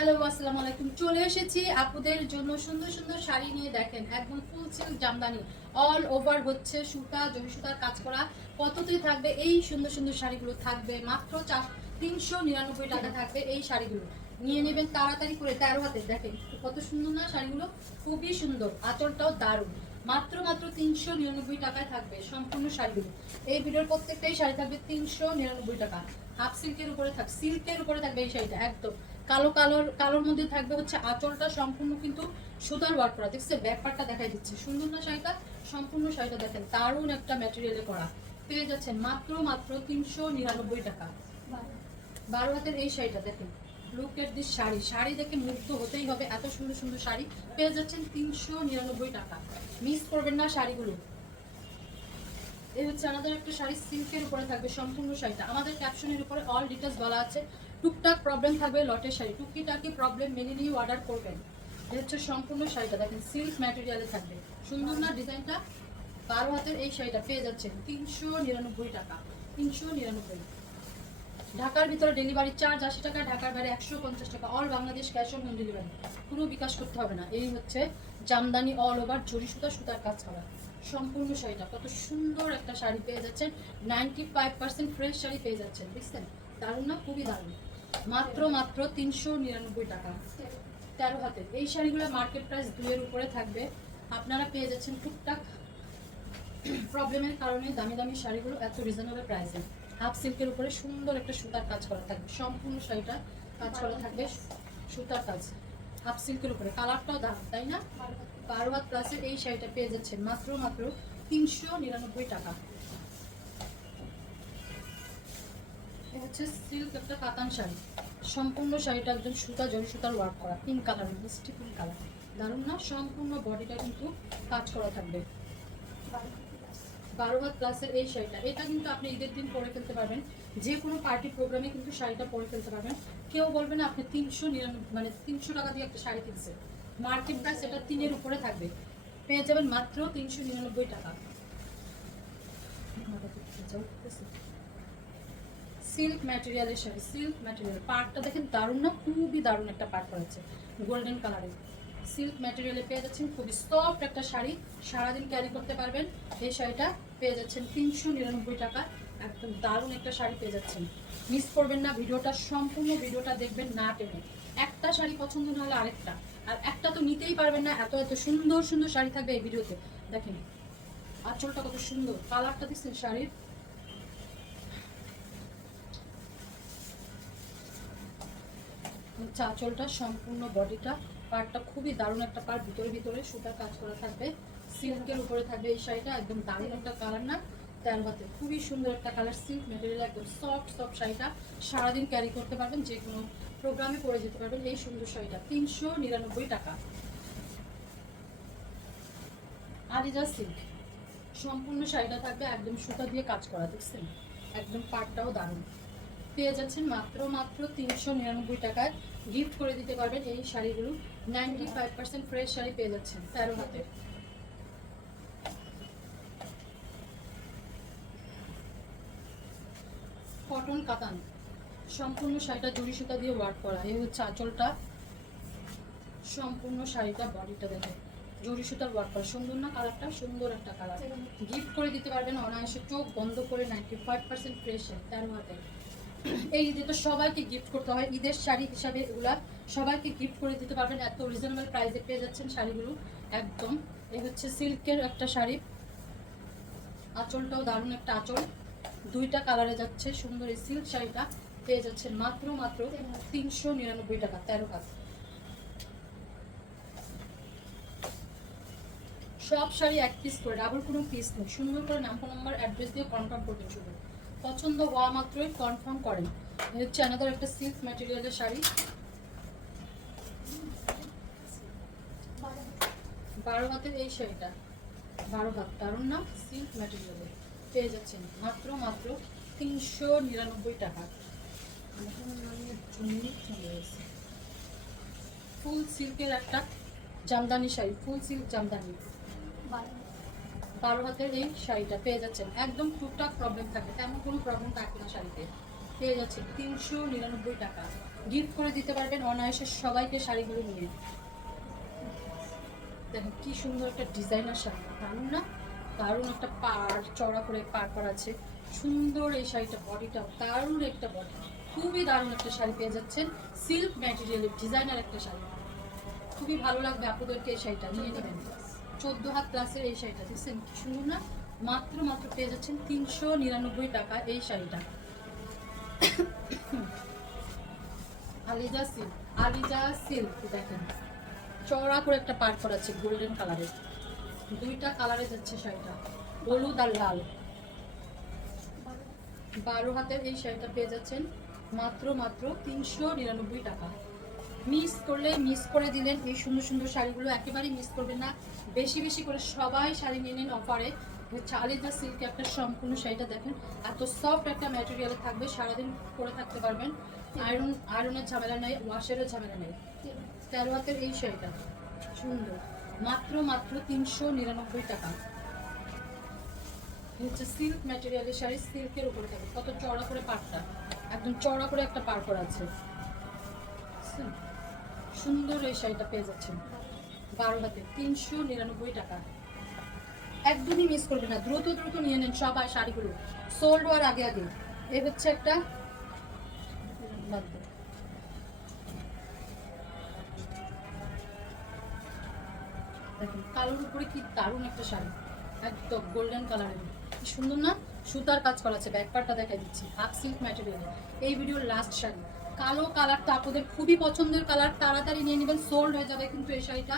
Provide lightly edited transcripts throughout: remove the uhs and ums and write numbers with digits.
Hello, আসসালামু আলাইকুম। চলে এসেছি আপুদের জন্য সুন্দর সুন্দর শাড়ি নিয়ে। দেখেন একদম ফুল সিল্ক জামদানি, অল ওভার হচ্ছে সুতা, জরি সুতার কাজ করা। কততে থাকবে এই সুন্দর সুন্দর শাড়িগুলো? থাকবে মাত্র 399 টাকা থাকবে এই শাড়িগুলো। নিয়ে নেবেন তাড়াতাড়ি করে। 13 হাতে দেখেন কত সুন্দর না শাড়িগুলো, খুবই সুন্দর, আঁচলটাও দারুণ। মাত্র মাত্র 399 টাকায় থাকবে সম্পূর্ণ শাড়িগুলো। এই ভিডিওর প্রত্যেকটাই শাড়ি থাকবে 399 টাকা। হাফ সিল্কের উপরে থাকবে, সিল্কের উপরে থাকবে এই শাড়িটা। একদম কালোর মধ্যে থাকবে হচ্ছে আঁচলটা সম্পূর্ণ কিন্তু সুতার ওয়ার্ক করা। দেখছে ব্যাপারটা দেখাই দিচ্ছে, সুন্দর না শাড়িটা? সম্পূর্ণ শাড়িটা দেখেন দারুণ একটা ম্যাটেরিয়ালে করা। পেয়ে যাচ্ছেন মাত্র মাত্র 399 টাকা। 12 হাতের এই শাড়িটা দেখেন, look at this sari. Sari দেখে মুগ্ধ হতেই হবে, এত সুন্দর সুন্দর শাড়ি পেয়ে যাচ্ছেন 399 টাকা। মিস করবেন না শাড়িগুলো। এই হচ্ছে আমাদের একটা শাড়ি, সিল্কের উপরে থাকবে সম্পূর্ণ শাড়িটা। আমাদের ক্যাপশনের উপরে অল ডিটেলস বলা আছে। টুকটাক প্রবলেম থাকবে লটের শাড়ি, টুকিটাকি প্রবলেম মেনে নিয়ে অর্ডার করবেন। এই হচ্ছে সম্পূর্ণ শাড়িটা দেখেন, সিল্ক ম্যাটেরিয়ালে থাকবে। সুন্দর না ডিজাইনটা? 12 হাতের এই শাড়িটা পেয়ে যাচ্ছেন 399 টাকা। 399। ঢাকার ভিতরে ডেলিভারি চার্জ 80 টাকা, ঢাকার বাইরে 150 টাকা। All Bangladesh cash on home delivery, কোনো বিকাশ করতে হবে না। এই হচ্ছে জামদানি অল ওভার জরি সুতা, সুতার কাজ করা সম্পূর্ণ শাড়িটা। কত সুন্দর একটা শাড়ি পেয়ে যাচ্ছেন, 95% ফ্রেশ শাড়ি পেয়ে যাচ্ছেন। বুঝছেন? দারুণ না? খুবই দারুণ। মাত্র মাত্র 399 টাকা। 13 হাতের এই শাড়িগুলো মার্কেট প্রাইস 2 এর উপরে থাকবে। আপনারা পেয়ে যাচ্ছেন টুকটাক প্রবলেমের কারণে দামি দামি শাড়িগুলো এত রিজনেবল প্রাইসে। হাফ সিল্কের উপরে সুন্দর একটা সুতার কাজ করা থাকবে, সম্পূর্ণ শাড়িটা কাজ করা থাকবে সুতার কাজ। হাফ সিল্কের উপরে কালারটাও দাম, তাই না? 12 হাত প্লাসের এই শাড়িটা পেয়ে যাচ্ছেন মাত্র মাত্র 399 টাকা। এটা হচ্ছে সিল্ক একটা কাতান শাড়ি, সম্পূর্ণ শাড়িটা একদম সুতা জরি সুতার ওয়ার্ক করা, পিঙ্ক কালার, মিষ্টি পিঙ্ক কালার। দারুণ না? সম্পূর্ণ বডিটা কিন্তু কাজ করা থাকবে। 12 হাত প্লাসের এই শাড়িটা, এটা কিন্তু আপনি ঈদের দিন পরে ফেলতে পারবেন, যে কোনো পার্টি প্রোগ্রামে কিন্তু শাড়িটা পরে ফেলতে পারবেন। কেউ বলবে না আপনি 399 মানে 300 টাকা দিয়ে একটা শাড়ি কিনছে। মার্কেট প্রাইস এটা 3 এর উপরে থাকবে, পেয়ে যাবেন মাত্র 399 টাকা। সিল্ক ম্যাটেরিয়ালের শাড়ি, সিল্ক ম্যাটেরিয়াল, পার্টটা দেখেন দারুণ না? খুবই দারুণ একটা পার্ট করেছে, গোল্ডেন কালারের সিল্ক ম্যাটেরিয়ালে পেয়ে যাচ্ছেন। খুবই সফট একটা শাড়ি, সারাদিন ক্যারি করতে পারবেন। এই শাড়িটা পেয়ে যাচ্ছেন 399 টাকা। একদম দারুণ একটা শাড়ি পেয়ে যাচ্ছেন। মিস করবেন না ভিডিওটা, সম্পূর্ণ ভিডিওটা দেখবেন না টেনে। একটা শাড়ি পছন্দ না হলে আরেকটা, আর একটা তো নিতেই পারবেন না, এত এত সুন্দর সুন্দর শাড়ি থাকবে এই ভিডিওতে। দেখেন আঁচলটা কত সুন্দর, কালারটা দেখছেন শাড়ির? আঁচলটা সম্পূর্ণ বডিটা, পার্টটা খুবই দারুণ একটা পার্ট, ভিতরে ভিতরে সুতার কাজ করা থাকবে। সিল্কের উপরে থাকবে এই শাড়িটা, একদম দারুণ একটা কালার না? 13 হাতে খুবই সুন্দর একটা কালার, সিল্ক ম্যাটেরিয়াল, একদম সফট সফট শাড়িটা। সারাদিন ক্যারি করতে পারবেন, যে কোনো প্রোগ্রামে পরে যেতে পারবেন এই সুন্দর শাড়িটা। 399 টাকা। আরিজা সিল্ক, সম্পূর্ণ শাড়িটা থাকবে একদম সুতা দিয়ে কাজ করা, দেখছেন? একদম পার্টটাও দারুণ। পেয়ে যাচ্ছেন মাত্র মাত্র 399 টাকায়। গিফট করে দিতে পারবেন এই শাড়িগুলো। 95% ফ্রেশ শাড়ি পেয়ে যাচ্ছেন 13 হাতে। কটন কাতান, সম্পূর্ণ শাড়িটা জরি সুতা দিয়ে ওয়ার্ক করা। এই হচ্ছে আঁচলটা, সম্পূর্ণ শাড়িটা বডিটা দেখে জরি সুতার ওয়ার্ক করা। সুন্দর না কালারটা? সুন্দর একটা কালার। গিফট করে দিতে পারবেন অনায়াসে, চোখ বন্ধ করে। 95% ফ্রেশ 13 হাতে। এই ঈদে তো সবাইকে গিফট করতে হয়, ঈদের শাড়ি হিসাবে এগুলা সবাইকে গিফট করে দিতে পারবেন। এত রিজনেবল প্রাইসে পেয়ে যাচ্ছেন শাড়িগুলো একদম। এই হচ্ছে সিল্কের একটা শাড়ি, আঁচলটাও দারুণ একটা আঁচল, দুইটা কালারে যাচ্ছে সুন্দর। এই সিল্ক শাড়িটা পেয়ে যাচ্ছেন মাত্র মাত্র 399 টাকা। 13 হাত। সব শাড়ি এক পিস করে, ডাবল কোনো পিস নেই। সুন্দর করে নাম, ফোন নাম্বার, অ্যাড্রেস দিয়ে কনফার্ম করবেন শুধু। পছন্দ হওয়া মাত্রই কনফার্ম করেন। হচ্ছে আমাদের একটা সিল্ক ম্যাটেরিয়ালের শাড়ি, 12 হাতের এই শাড়িটা। 12 হাত, দারুণ না? সিল্ক ম্যাটেরিয়ালে পেয়ে যাচ্ছেন মাত্র মাত্র 399 টাকা। ফুল সিল্কের একটা জামদানি শাড়ি, ফুল সিল্ক জামদানি, 12 হাতের এই শাড়িটা পেয়ে যাচ্ছেন। একদম টুকটাক প্রবলেম থাকে, তেমন কোনো প্রবলেম থাকে না শাড়িতে। পেয়ে যাচ্ছে 399 টাকা। গিফট করে দিতে পারবেন অনায়াসে সবাইকে শাড়িগুলো নিয়ে। দেখেন কি সুন্দর একটা ডিজাইনার শাড়ি, দারুণ না? দারুণ একটা পাড়, চড়া করে পাড় করা আছে, সুন্দর এই শাড়িটা, বডিটাও দারুণ একটা বডি, খুবই দারুণ একটা শাড়ি পেয়ে যাচ্ছেন। সিল্ক ম্যাটেরিয়ালের ডিজাইনার একটা শাড়ি, খুবই ভালো লাগবে আপনাদেরকে। এই শাড়িটা নিয়ে নেবেন, 14 হাত প্লাসের এই শাড়িটা দেখছেন কি সুন্দর না? মাত্র মাত্র পেয়ে যাচ্ছেন 399 টাকা এই শাড়িটা। আলিজা সিল্ক দেখেন, চওড়া করে একটা পাড় করা আছে গোল্ডেন কালারের, দুইটা কালারে যাচ্ছে শাড়িটা, হলুদ আর লাল। 12 হাতের এই শাড়িটা পেয়ে যাচ্ছেন মাত্র মাত্র 399 টাকা। মিস করলে মিস করে দিলেন এই সুন্দর সুন্দর শাড়িগুলো, একেবারেই মিস করবেন না। বেশি বেশি করে সবাই শাড়ি নিয়ে নিন অফারে। আলিজা সিল্কে একটা সম্পূর্ণ শাড়িটা দেখেন, এত সফট একটা ম্যাটেরিয়ালে থাকবে, সারাদিন পরে থাকতে পারবেন। আয়রনের ঝামেলা নেই, ওয়াশেরও ঝামেলা নেই। 13 হাতের এই শাড়িটা সুন্দর, মাত্র মাত্র 399 টাকা। হচ্ছে সিল্ক ম্যাটেরিয়ালের শাড়ি, সিল্কের উপরে থাকে, কত চড়া করে পাড়টা, একদম চড়া করে একটা পাড় করা আছে। সুন্দর এই শাড়িটা পেয়ে যাচ্ছেন 12 হাতে 399 টাকা। একদমই মিস করবেন না, দ্রুত দ্রুত নিয়ে নেন সবাই শাড়িগুলো, সোল্ড হওয়ার আগে আগে। এই হচ্ছে একটা দেখুন কালোর উপরে কি দারুণ একটা শাড়ি, একদম গোল্ডেন কালারের, কি সুন্দর না? সুতার কাজ করা আছে, ব্যাক পার্টটা দেখাই দিচ্ছি, হাফ সিল্ক ম্যাটেরিয়ালের। এই ভিডিওর লাস্ট শাড়ি, কালো কালারটা আপনাদের খুবই পছন্দের কালার, তাড়াতাড়ি নিয়ে নেবেন, সোল্ড হয়ে যাবে কিন্তু এই শাড়িটা,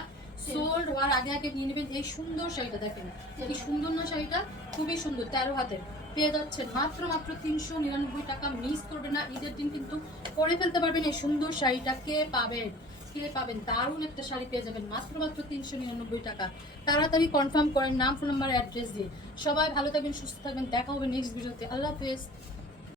সোল্ড হওয়ার আগে আগে নিয়ে নেবেন। এই সুন্দর শাড়িটা দেখেন কি সুন্দর না শাড়িটা, খুবই সুন্দর, 13 হাতের পেয়ে যাচ্ছেন মাত্র মাত্র 399 টাকা। মিস করবেন না, ঈদের দিন কিন্তু পরে ফেলতে পারবেন এই সুন্দর শাড়িটা। কে পাবেন, কে পাবেন? দারুণ একটা শাড়ি পেয়ে যাবেন মাত্র মাত্র 399 টাকা। তাড়াতাড়ি কনফার্ম করেন নাম, ফোন নাম্বার, অ্যাড্রেস দিয়ে। সবাই ভালো থাকবেন, সুস্থ থাকবেন, দেখা হবে নেক্সট ভিডিওতে। আল্লাহ হাফেজ।